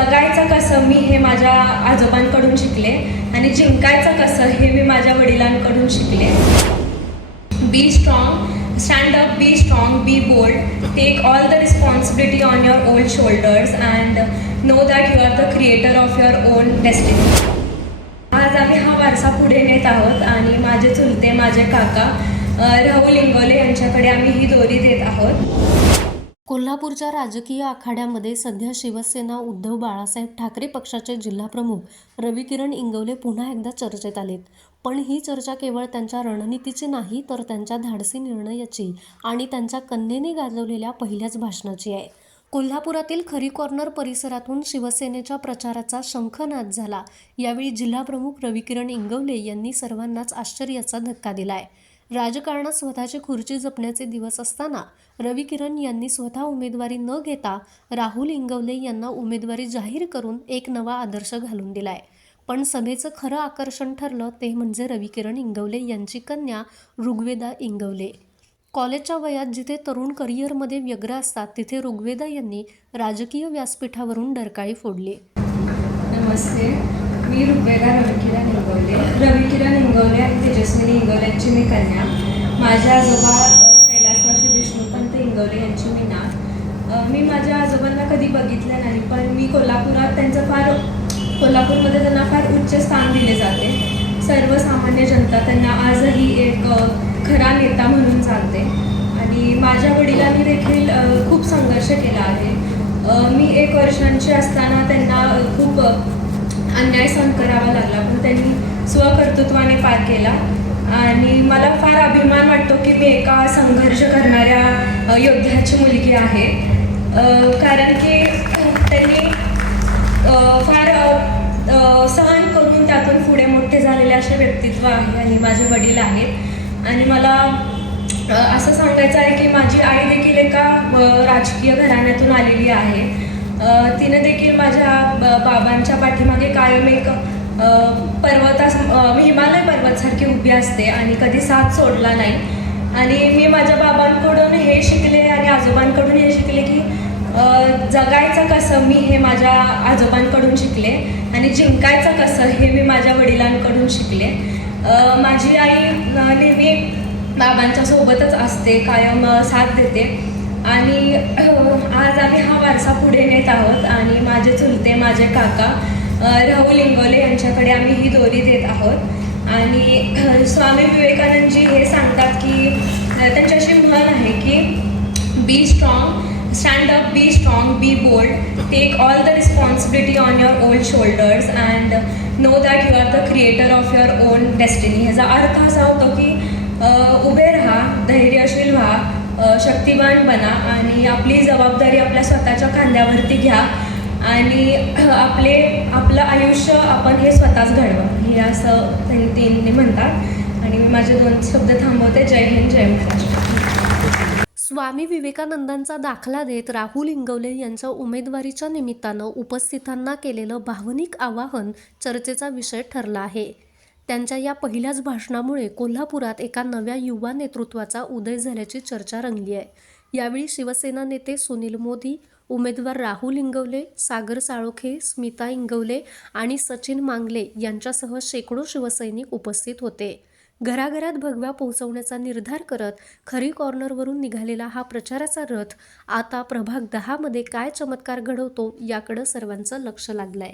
जगायचं कसं मी हे माझ्या आजोबांकडून शिकले आणि जिंकायचं कसं हे मी माझ्या वडिलांकडून शिकले. Be strong, stand up, be strong, be bold, take all the responsibility on your own shoulders and know that you are the creator of your own destiny. आज आम्ही हा वारसा पुढे नेत आहोत आणि माझे चुलते, माझे काका राहुल इंगोले यांच्याकडे आम्ही ही दोरी देत आहोत. कोल्हापूरच्या राजकीय आखाड्यामध्ये सध्या शिवसेना उद्धव बाळासाहेब ठाकरे पक्षाचे जिल्हाप्रमुख रविकिरण इंगवले पुन्हा एकदा चर्चेत आलेत. पण ही चर्चा केवळ त्यांच्या रणनीतीची नाही तर त्यांच्या धाडसी निर्णयाची आणि त्यांच्या कन्येने गाजवलेल्या पहिल्याच भाषणाची आहे. कोल्हापुरातील खरी कॉर्नर परिसरातून शिवसेनेच्या प्रचाराचा शंखनाद झाला. यावेळी जिल्हाप्रमुख रविकिरण इंगवले यांनी सर्वांनाच आश्चर्याचा धक्का दिलाय. राजकारणात स्वतःची खुर्ची जपण्याचे दिवस असताना रविकिरण यांनी स्वतः उमेदवारी न घेता राहुल इंगवले यांना उमेदवारी जाहीर करून एक नवा आदर्श घालून दिलाय. पण सभेचं खरं आकर्षण ठरलं ते म्हणजे रविकिरण इंगवले यांची कन्या ऋग्वेदा इंगवले. कॉलेजच्या वयात जिथे तरुण करिअरमध्ये व्यग्र असतात तिथे ऋग्वेदा यांनी राजकीय व्यासपीठावरून डरकाळी फोडली. नमस्ते, मी ऋग्वेदा रविकिरण इंगवले. रविकिरण इंगवले आणि तेजस्विनी इंगवले यांची मी कन्या. माझ्या आजोबा कैलासवासी विष्णुपंत इंगवले यांची मी नात. मी माझ्या आजोबांना कधी बघितलं नाही, पण मी कोल्हापुरात कोल्हापूरमध्ये त्यांना फार उच्च स्थान दिले जाते. सर्वसामान्य जनता त्यांना आजही एक खरा नेता म्हणून चालते आणि माझ्या वडिलांनी देखील खूप संघर्ष केला आहे. मी 1 वर्षांची असताना त्यांना खूप अन्याय सहन करावा लागला, पण त्यांनी स्वकर्तृत्वाने पार केला आणि मला फार अभिमान वाटतो की मी एका संघर्ष करणाऱ्या योद्ध्याची मुलगी आहे. कारण की त्यांनी फार सहन करून त्यातून पुढे मोठे झालेले असे व्यक्तित्व आहे आणि माझे वडील आहेत. आणि मला असं सांगायचं आहे की माझी आई देखील एका राजकीय घराण्यातून आलेली आहे. तिने देखील माझ्या बाबांच्या पाठीमागे कायम एक हिमालय पर्वतसारखी उभी असते आणि कधी साथ सोडला नाही. आणि मी माझ्या बाबांकडून हे शिकले आणि आजोबांकडून हे शिकले की जगायचं कसं मी हे माझ्या आजोबांकडून शिकले आणि जिंकायचं कसं हे मी माझ्या वडिलांकडून शिकले. माझी आई नेहमी बाबांच्या सोबतच असते, कायम साथ देते आणि आज आम्ही हा वारसा पुढे नेत आहोत आणि माझे चुलते, माझे काका राहुल इंगोले यांच्याकडे आम्ही ही दोरी देत आहोत. आणि स्वामी विवेकानंदजी हे सांगतात की त्यांच्याशी म्हण आहे की be strong, stand up, be strong, be bold, take all the responsibility on your own shoulders and know that you are the creator of your own destiny. ह्याचा अर्थ असा होतो की उभे राहा, धैर्यशील व्हा, शक्तिवान बना आणि आपली जबाबदारी आपल्या स्वतःच्या खांद्यावरती घ्या आणि आपलं आयुष्य आपण हे स्वतःच घडवा, हे असं त्यांनी म्हणतात. आणि मी माझे 2 शब्द थांबवते. जय हिंद, जय महाराष्ट्र. स्वामी विवेकानंदांचा दाखला देत राहुल इंगवले यांच्या उमेदवारीच्या निमित्तानं उपस्थितांना केलेलं भावनिक आवाहन चर्चेचा विषय ठरला आहे. त्यांच्या या पहिल्याच भाषणामुळे कोल्हापुरात एका नव्या युवा नेतृत्वाचा उदय झाल्याची चर्चा रंगली आहे. यावेळी शिवसेना नेते सुनील मोदी, उमेदवार राहुल इंगवले, सागर साळोखे, स्मिता इंगवले आणि सचिन मांगले यांच्यासह शेकडो शिवसैनिक उपस्थित होते. घराघरात भगवा पोहोचवण्याचा निर्धार करत खरी कॉर्नरवरून निघालेला हा प्रचाराचा रथ आता प्रभाग 10 मध्ये काय चमत्कार घडवतो याकडे सर्वांचं लक्ष लागलंय.